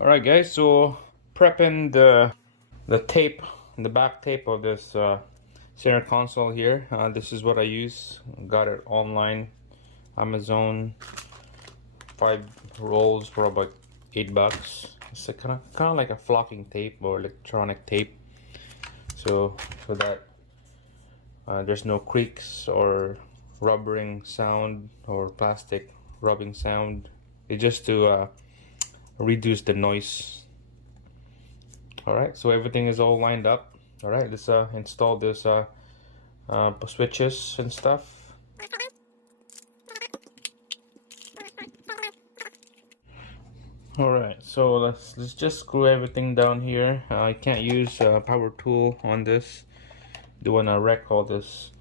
Alright guys, so prepping the tape, the back tape of this center console here. This is what I use. Got it online, Amazon. 5 rolls for about $8. It's kind of like a flocking tape or electronic tape, so that there's no creaks or rubbering sound or plastic rubbing sound. It's just to reduce the noise. Alright, so everything is all lined up. Alright, let's install this switches and stuff. Alright, so let's just screw everything down here. I can't use a power tool on this. Do wanna wreck all this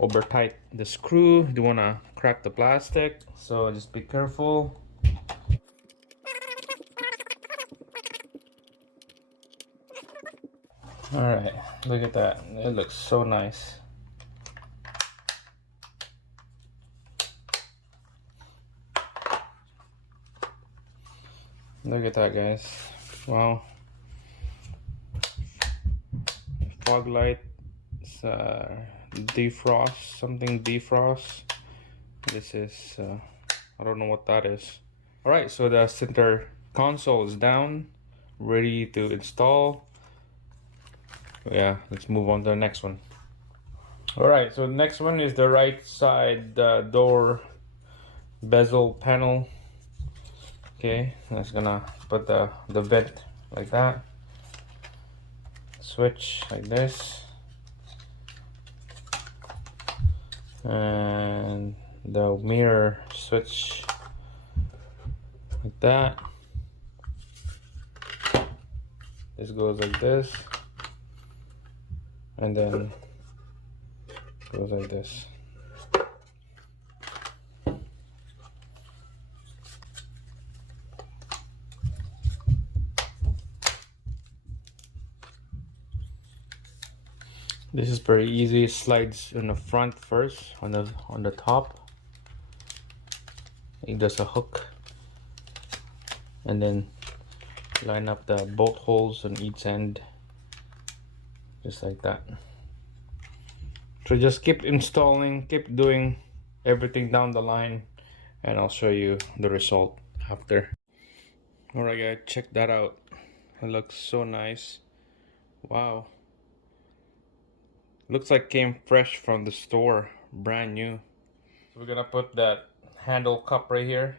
over tight the screw. Do wanna crack the plastic, so just be careful. Alright, look at that. It looks so nice. Look at that, guys. Wow. Fog light, defrost, something defrost. This is, I don't know what that is. Alright, so the center console is down, ready to install. Yeah, let's move on to the next one. Alright, so the next one is the right side door bezel panel. Okay, that's gonna put the vent like that. Switch like this. And the mirror switch like that. This goes like this. And then goes like this. This is pretty easy. It slides in the front first, on the top. It does a hook, and then line up the bolt holes on each end, just like that. So just keep installing, keep doing everything down the line, and I'll show you the result after. Alright guys, check that out. It looks so nice. Wow. Looks like came fresh from the store, brand new. So we're gonna put that handle cup right here,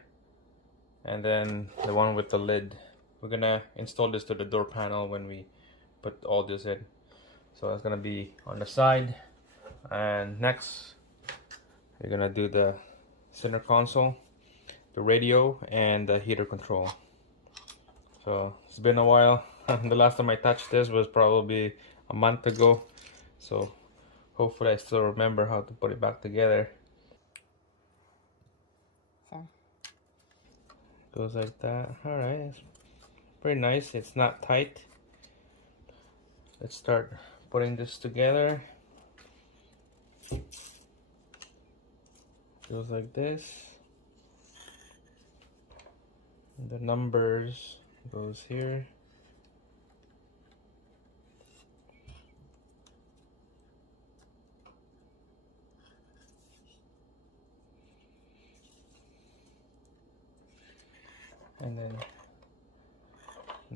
and then the one with the lid. We're gonna install this to the door panel when we put all this in. So that's gonna be on the side. And next, we're gonna do the center console, the radio, and the heater control. So it's been a while. The last time I touched this was probably a month ago. So hopefully I still remember how to put it back together. So goes like that. Alright, it's pretty nice. It's not tight. Let's start putting this together. Goes like this. And the numbers goes here. And then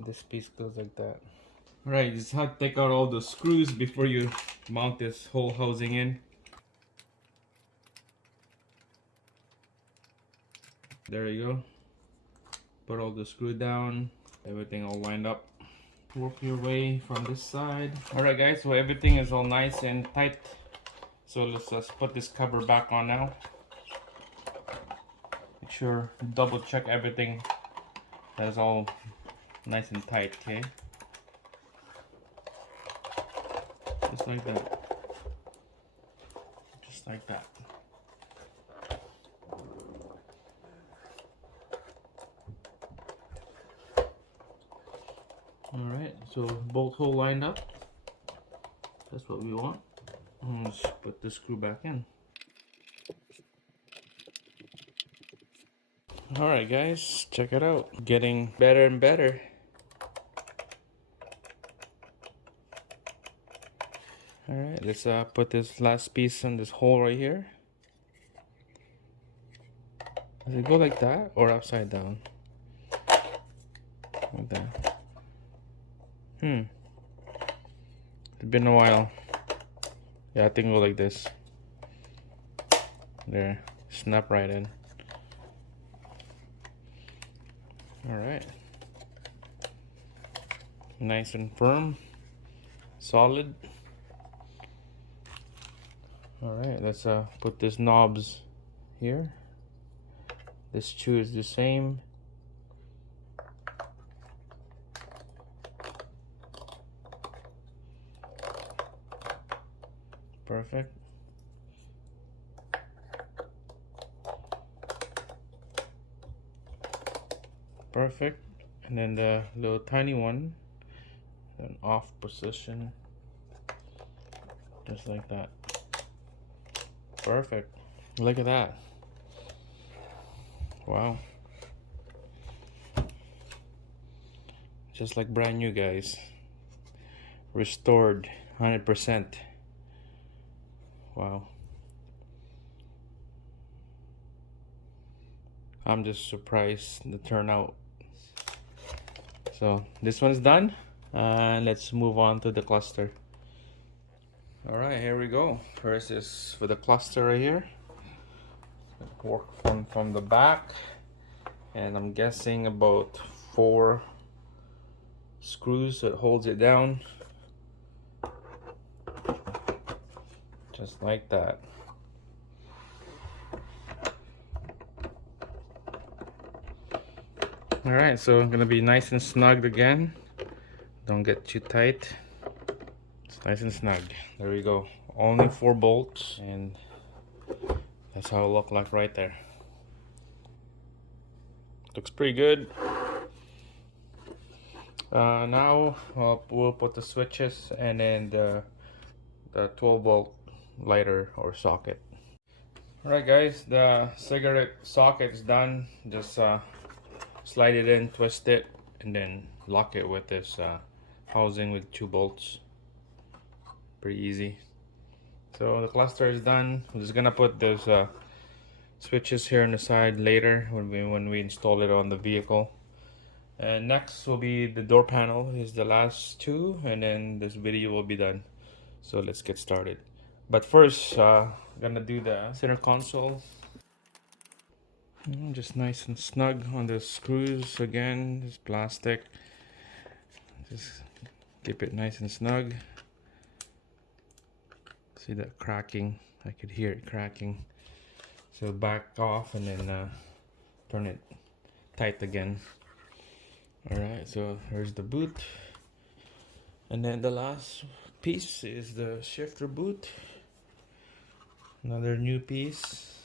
this piece goes like that. Alright, this is how to take out all the screws before you mount this whole housing in. There you go. Put all the screw down, everything all lined up. Work your way from this side. Alright guys, so everything is all nice and tight. So let's just put this cover back on now. Make sure, double check everything. That's all nice and tight, okay? Just like that. Just like that. Alright, so bolt hole lined up. That's what we want. And let's put the screw back in. Alright guys, check it out. Getting better and better. Alright, let's put this last piece in this hole right here. Does it go like that or upside down? Like that. It's been a while. Yeah, I think it'll go like this. There, snap right in. Alright. Nice and firm. Solid. Alright, let's put this knobs here. This screw is the same. Perfect. Perfect. And then the little tiny one, an off position, just like that. Perfect. Look at that. Wow. Just like brand new, guys. Restored 100%. Wow. I'm just surprised the turnout. So this one's done. Let's move on to the cluster. Alright, here we go. First is for the cluster right here. Work from the back, and I'm guessing about 4 screws that holds it down, just like that. Alright, so I'm gonna be nice and snug again. Don't get too tight. It's nice and snug. There we go. Only 4 bolts, and that's how it look like right there. Looks pretty good. Now we'll put the switches and then the 12-volt lighter or socket. Alright guys, the cigarette socket is done. Just slide it in, twist it, and then lock it with this housing with 2 bolts. Pretty easy. So the cluster is done. I'm just gonna put those switches here on the side later when we install it on the vehicle. And next will be the door panel. Is the last 2, and then this video will be done. So let's get started. But first, gonna do the center console. Just nice and snug on the screws again. This plastic. Just keep it nice and snug. See that cracking? I could hear it cracking. So back off and then turn it tight again. Alright, so here's the boot. And then the last piece is the shifter boot. Another new piece.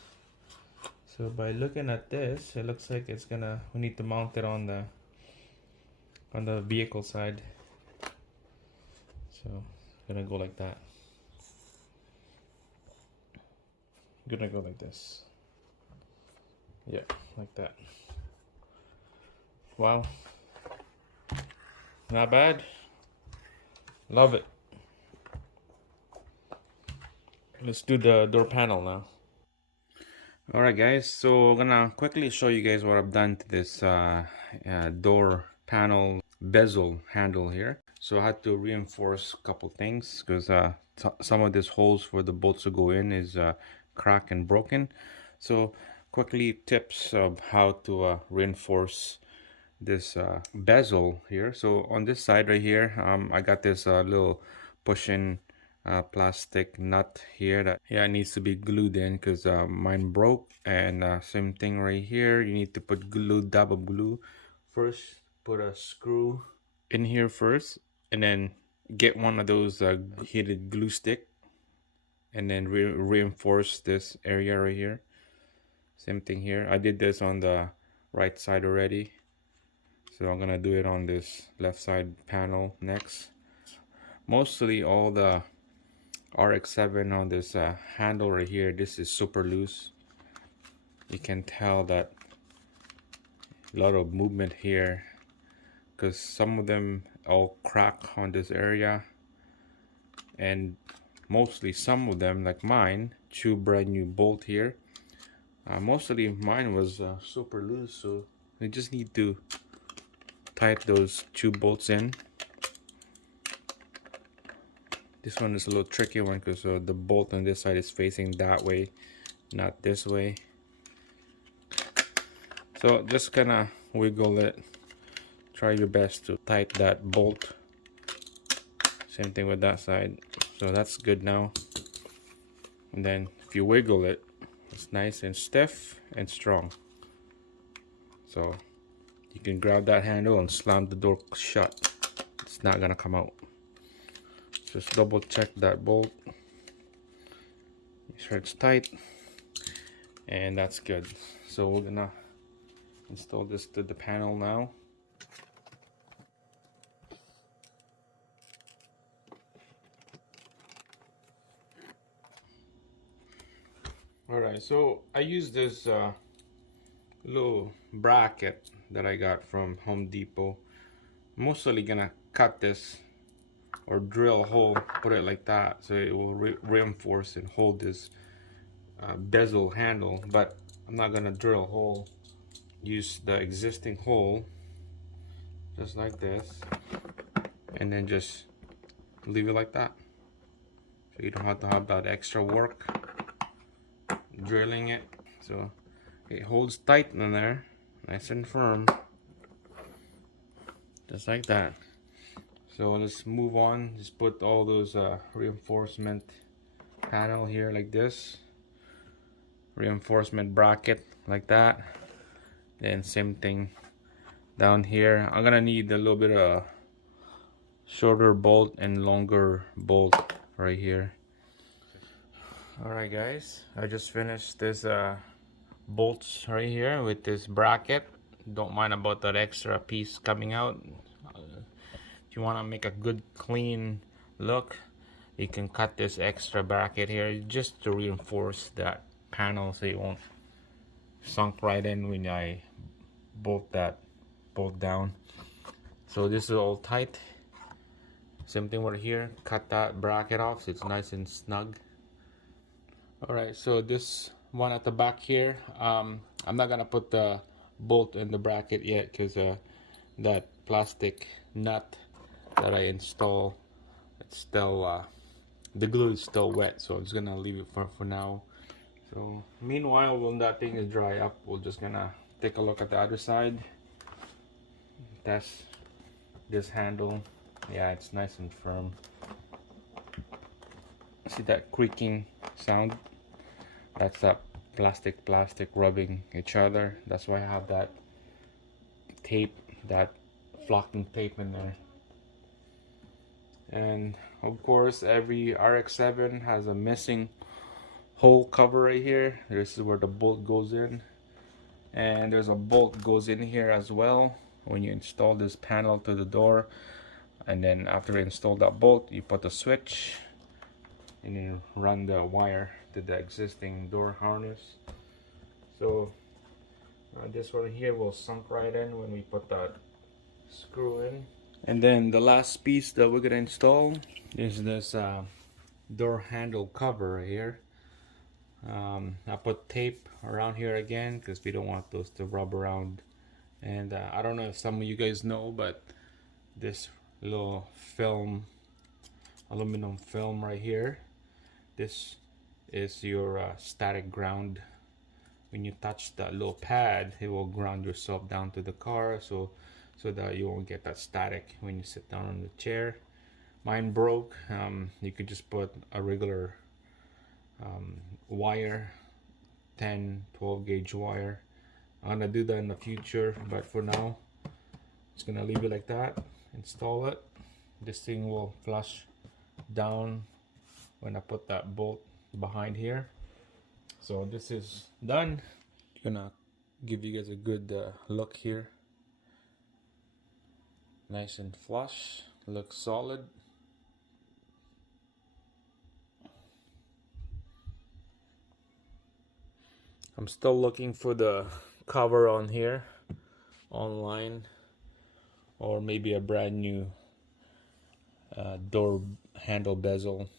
So by looking at this, it looks like we need to mount it on the vehicle side. So gonna go like that. Gonna go like this. Yeah, like that. Wow. Not bad. Love it. Let's do the door panel now. Alright guys, so I'm gonna quickly show you guys what I've done to this door panel bezel handle here. So I had to reinforce a couple things because some of these holes for the bolts to go in is cracked and broken. So quickly tips of how to reinforce this bezel here. So on this side right here, I got this little push-in plastic nut here that it needs to be glued in because mine broke. And same thing right here, you need to put glue, dab of glue. First put a screw in here first, and then get one of those heated glue stick, and then reinforce this area right here. Same thing here. I did this on the right side already, so I'm gonna do it on this left side panel next. Mostly all the Rx7 on this handle right here, this is super loose. You can tell that a lot of movement here because some of them all crack on this area, and mostly some of them, like mine, two brand new bolt here. Mostly mine was super loose, so we just need to tighten those two bolts in. This one is a little tricky one because the bolt on this side is facing that way, not this way. So just kind of wiggle it. Try your best to tighten that bolt. Same thing with that side. So that's good now. And then if you wiggle it, it's nice and stiff and strong. So you can grab that handle and slam the door shut. It's not gonna come out. Just double check that bolt. Make sure it's tight. And that's good. So we're gonna install this to the panel now. Alright, so I use this little bracket that I got from Home Depot. I'm mostly gonna cut this or drill a hole, put it like that, so it will reinforce and hold this bezel handle. But I'm not gonna drill a hole. Use the existing hole, just like this, and then just leave it like that. So you don't have to have that extra work drilling it. So it holds tight in there, nice and firm, just like that. So let's move on. Just put all those reinforcement panel here like this, reinforcement bracket like that. Then same thing down here. I'm gonna need a little bit of shorter bolt and longer bolt right here. Alright guys, I just finished this bolts right here with this bracket. Don't mind about that extra piece coming out. If you want to make a good clean look, you can cut this extra bracket here just to reinforce that panel so it won't sunk right in when I bolt down. So this is all tight. Same thing over here. Cut that bracket off so it's nice and snug. Alright, so this one at the back here, I'm not gonna put the bolt in the bracket yet because that plastic nut that I install, it's still the glue is still wet, so I'm just gonna leave it for now. So meanwhile, when that thing is dry up, we're just gonna take a look at the other side. Test this handle. Yeah, it's nice and firm. See that creaking sound? That's that plastic rubbing each other. That's why I have that tape, that flocking tape in there. And of course, every Rx7 has a missing hole cover right here. This is where the bolt goes in, and there's a bolt goes in here as well when you install this panel to the door. And then after you install that bolt, you put the switch and you run the wire to the existing door harness. So this one here will sunk right in when we put that screw in. And then the last piece that we're gonna install is this door handle cover right here. I put tape around here again because we don't want those to rub around. And I don't know if some of you guys know, but this little film, aluminum film right here, this is your static ground. When you touch that little pad, it will ground yourself down to the car, so that you won't get that static when you sit down on the chair. Mine broke. You could just put a regular wire, 10-12 gauge wire. I'm gonna do that in the future, but for now, just gonna leave it like that. Install it. This thing will flush down when I put that bolt behind here. So this is done. Gonna give you guys a good look here. Nice and flush, looks solid. I'm still looking for the cover on here. online, or maybe a brand new door handle bezel,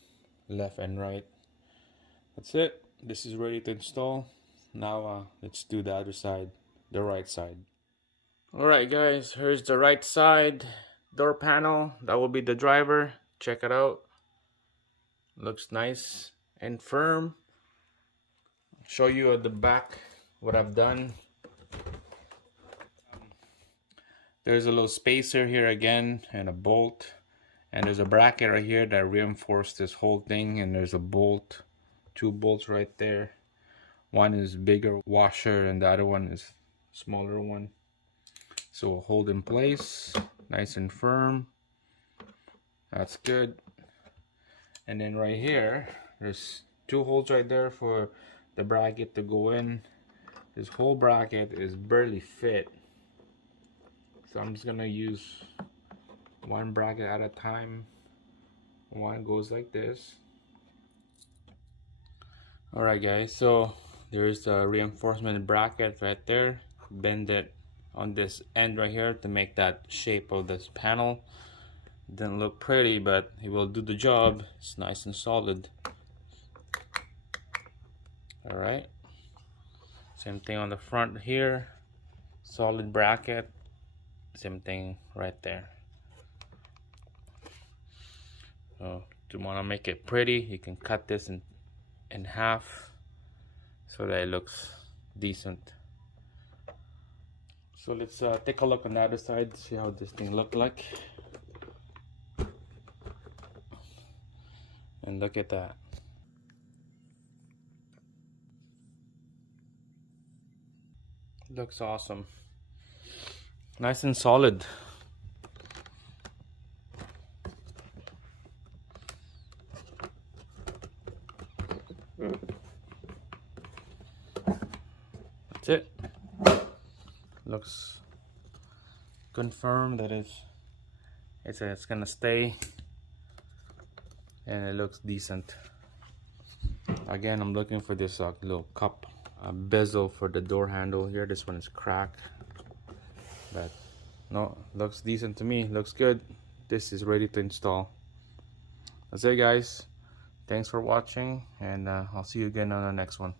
left and right. That's it. This is ready to install. Now let's do the other side, the right side. Alright guys, here's the right side door panel. That will be the driver. Check it out. Looks nice and firm. Show you at the back what I've done. There's a little spacer here again and a bolt, and there's a bracket right here that reinforced this whole thing, and there's a bolt, 2 bolts right there. One is bigger washer and the other one is smaller one, so hold in place nice and firm. That's good. And then right here there's 2 holes right there for the bracket to go in. This whole bracket is barely fit, so I'm just gonna use one bracket at a time. One goes like this. Alright guys, so there's the reinforcement bracket right there. Bend it on this end right here to make that shape of this panel. Didn't look pretty, but it will do the job. It's nice and solid. Alright, same thing on the front here. Solid bracket. Same thing right there. So if you want to make it pretty, you can cut this in half so that it looks decent. So let's take a look on the other side, see how this thing look like. And look at that. Looks awesome. Nice and solid. That's it. Looks confirmed that it's gonna stay, and it looks decent. Again, I'm looking for this little cup bezel for the door handle here. This one is cracked, but no, looks decent to me. Looks good. This is ready to install. That's it guys. Thanks for watching, and I'll see you again on the next one.